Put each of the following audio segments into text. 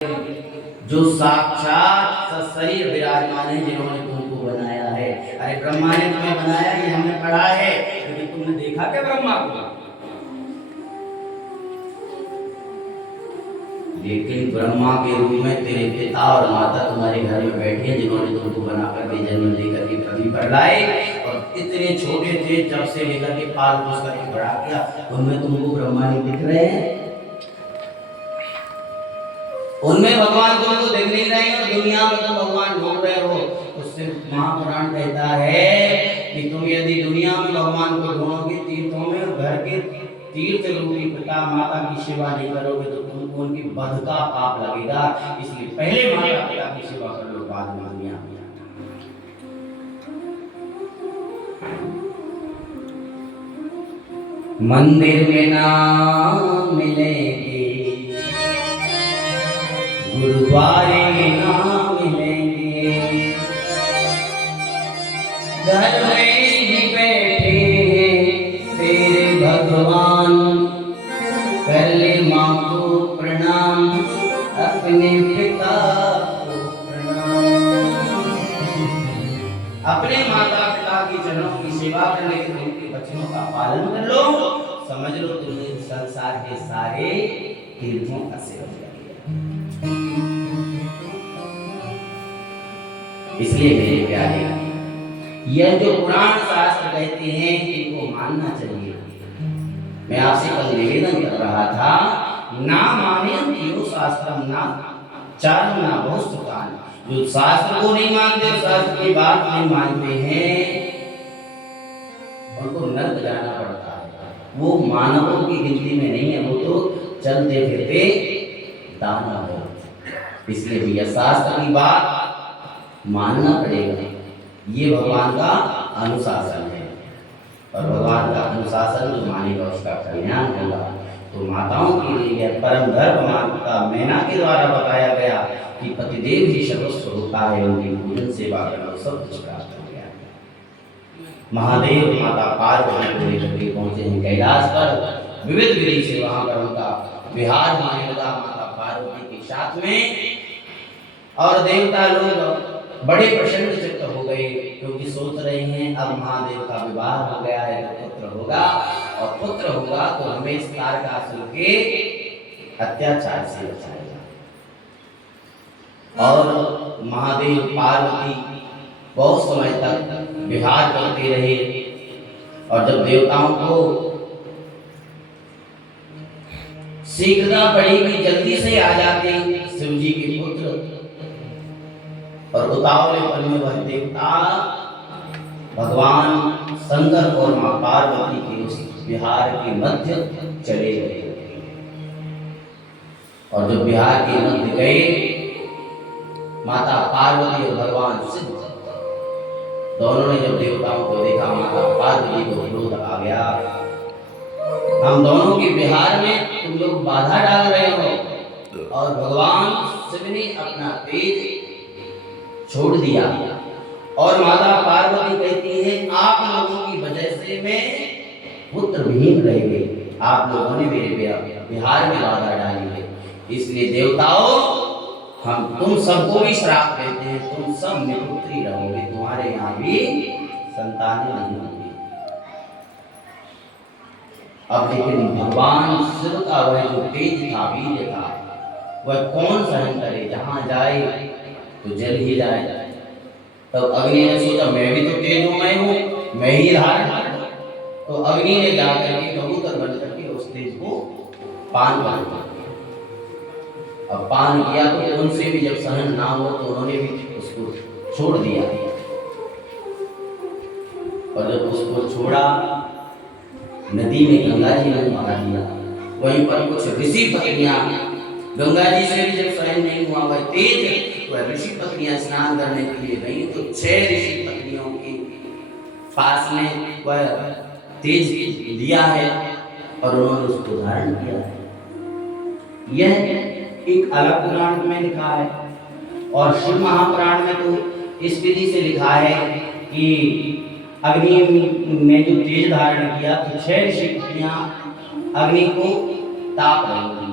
जो साक्षात सशरीर विराजमान है, जिन्होंने तुमको बनाया है। अरे ब्रह्मा ने तुम्हें बनाया, ये हमने पढ़ा है, लेकिन तुमने देखा क्या ब्रह्मा को? लेकिन ब्रह्मा के रूप में तेरे पिता और माता तुम्हारे घर में बैठे हैं, जिन्होंने तुमको बनाकर के जन्म लेकर के पृथ्वी पर लाए, और इतने छोटे थे जब से लेकर के पाल पोस करके बड़ा किया, उनमें तुमको ब्रह्मा नहीं दिख रहे हैं? उनमें भगवान तुमको दिख नहीं रहे हैं, और दुनिया में तुम भगवान ढूंढ रहे हो। उससे महापुराण कहता है कि तुम यदि दुनिया में भगवान को ढूंढोगे, तीर्थों में घर के तीर्थ रूपी पिता माता की सेवा नहीं करोगे, तो तुमको उनकी बध का पाप लगेगा। इसलिए पहले माता पिता की सेवा कर लो, बाद में दुनिया। मंदिर में ना मिलेंगे, गुरुद्वारे में ना मिलेंगे, घर में ही बैठे तेरे भगवान, कर ले माँ को प्रणाम, अपने पिता को प्रणाम। अपने माता पिता की चरणों की सेवा करने के लिए उनके वचनों का पालन कर लो, समझ लो तुमने संसार के सारे तीर्थों का सेवन किया। इसलिए मेरे प्यारे, यह जो पुराण शास्त्र कहते हैं, इनको मानना चाहिए। मैं आपसे कल निवेदन कर रहा था, ना माने यो शास्त्रम ना चारु ना बहुस्तुतान। जो शास्त्र को नहीं मानते, शास्त्र की बात नहीं मानते हैं, उनको नर्क जाना पड़ता है। वो मानवों की गिनती में नहीं है, वो तो चलते फिरते दानव है। इसलिए भैया शास्त्र की बात मानना पड़ेगा। ये भगवान का अनुशासन है, और भगवान का अनुशासन जो मानेगा उसका कल्याण होगा। तो माताओं के लिए यह परम धर्म माता मैना के द्वारा बताया गया कि पतिदेव ही सर्वस्व होता है, उनकी पूजन सेवा करना सब कुछ प्राप्त हो गया। महादेव माता पार्वती को लेकर के पहुंचे हैं कैलाश पर, विविध विधि से वहां पर उनका विहार होने लगा माता पार्वती के साथ में, और देवता लोग बड़े प्रसन्न चित्त हो गए, क्योंकि सोच रहे हैं अब महादेव का विवाह हो गया है, तो पुत्र होगा, और पुत्र होगा तो हमें इस तारकासुर के अत्याचार से बचाएगा। और महादेव पार्वती बहुत समय तक विहार करते रहे, और जब देवताओं को शीघ्रता पड़ी कि जल्दी से आ जाते शिव जी के पुत्र, और उतावलेपन में वह देवता भगवान शंकर और मां पार्वती के उस विहार के मध्य चले गए। और जब विहार के मध्य गए, माता पार्वती और भगवान शिव दोनों ने जब देवताओं को देखा, माता पार्वती को क्रोध आ गया, हम दोनों के विहार में तुम लोग बाधा डाल रहे हो। और भगवान शिव ने अपना तेज छोड़ दिया, और माता पार्वती कहती है आप लोगों की वजह से मैं पुत्र विहीन रह गई, आप लोगों ने मेरे विहार में बाधा डाली है। इसलिए देवताओं, हम तुम सबको भी श्राप देते हैं, तुम सब निपुत्री रहोगे, तुम्हारे यहाँ भी संतानें नहीं होंगी। अब लेकिन भगवान शिव का वह जो तेज था, वीर्य था, वह कौन सहन करे, जहां जाए तो जल ही जाए। तब अग्नि ने सोचा मैं भी तो तेजोमय हूँ, मैं ही धारण करूं। तो अग्नि ने जाकर के कबूतर बन करके उस तेज को पान कर लिया। अब पान किया तो उनसे भी जब सहन ना हो, तो उन्होंने भी उसको छोड़ दिया, और जब उसको छोड़ा नदी में गंगा जी ने बहा दिया। वहीं पर कुछ ऋषि पत्नियां गंगा जी से भी जब सहन नहीं हुआ वह तेज, वह ऋषि पत्नियां स्नान करने के लिए गई, तो 6 ऋषि पत्नियों के पास में वह तेज लिया है, और उन्होंने उसको धारण किया है। यह एक अलग पुराण में लिखा है, और शिव महापुराण में तो इस विधि से लिखा है कि अग्नि ने जो तेज धारण किया, तो 6 ऋषि पत्नियां अग्नि को ताप रही थी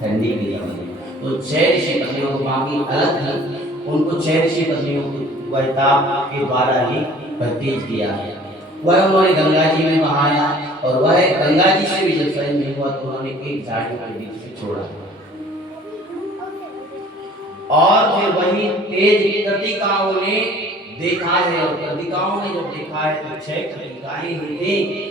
ठंडी के समय, तो 6 ऋषि पत्नियों को, बाकी अलग थी, उनको 6 ऋषि पत्नियों को वैताप के द्वारा ही भतीज किया है। वह उन्होंने गंगा जी में बहाया और वह गंगा जी से भी जब सहन नहीं हुआ तो उन्होंने एक झाड़ी के बीच से छोड़ा। और फिर वही तेज कृतिकाओं ने देखा है, और कृतिकाओं ने जब देखा है तो 6 कृतिकाएं ही थी